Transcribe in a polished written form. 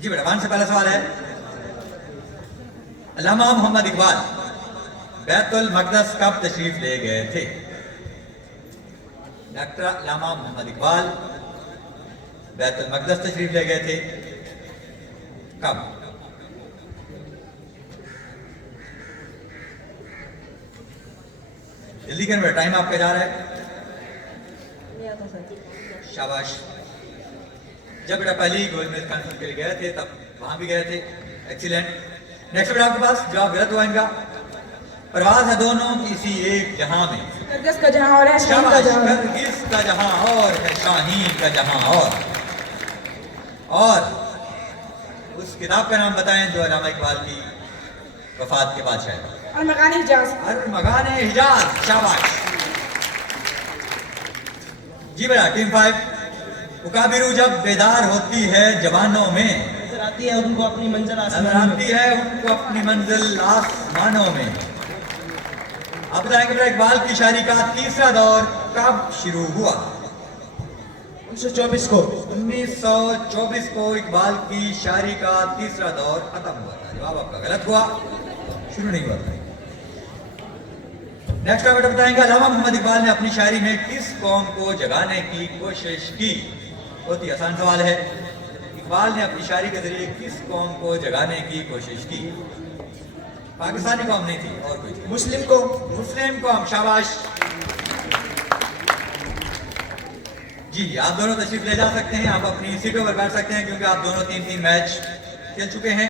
जी बेटा, वन से पहला सवाल है, अल्लामा मोहम्मद इकबाल बैतुल मक़दस कब तशरीफ ले गए थे? डॉक्टर अल्लामा मोहम्मद इकबाल बैतुल मक़दस तशरीफ ले गए थे कब? जल्दी करें बेटा, टाइम आपका जा रहा है। शाबाश। जब बेटा पहली गोलमेज कॉन्फ्रेंस के लिए गए थे तब वहां भी गए थे। एक्सीलेंट। नेक्स्ट बेटा आपके पास जवाब गलत हुआ इनका। परवाज है दोनों किसी एक जहां में। करगिस का जहां और है शाहीन का जहां। करगिस का जहां और है शाहीन का जहां और उस किताब का नाम बताएं जो अल्लामा इकबाल की वफात के बाद शायद। अरमगान हिजाज। अरमगान हिजाज। शाबाश। जी बेटा, टीम 5। मुकाबिरू जब बेदार होती है जवानों में, नजर आती है उनको अपनी मंजिल आसमानों में। आप बताएंगे बेटा, इकबाल की शायरी का तीसरा दौर कब शुरू हुआ? 1924 को। 1924 को इकबाल की शायरी का तीसरा दौर खत्म हुआ था। जवाब आपका गलत हुआ, शुरू नहीं हुआ था। नेक्स्ट बेटा बताएंगे, अल्लामा मोहम्मद इकबाल ने अपनी शायरी में किस कौम को जगाने की कोशिश की? बहुत ही आसान सवाल है। इकबाल ने अपनी शायरी के जरिए किस कौम को जगाने की कोशिश की? पाकिस्तानी कौम नहीं थी, और कोई थी। मुस्लिम को। मुस्लिम कौम। शाबाश। जी, आप दोनों तशरीफ ले जा सकते हैं, आप अपनी सीटों पर बैठ सकते हैं क्योंकि आप दोनों 3-3 मैच खेल चुके हैं।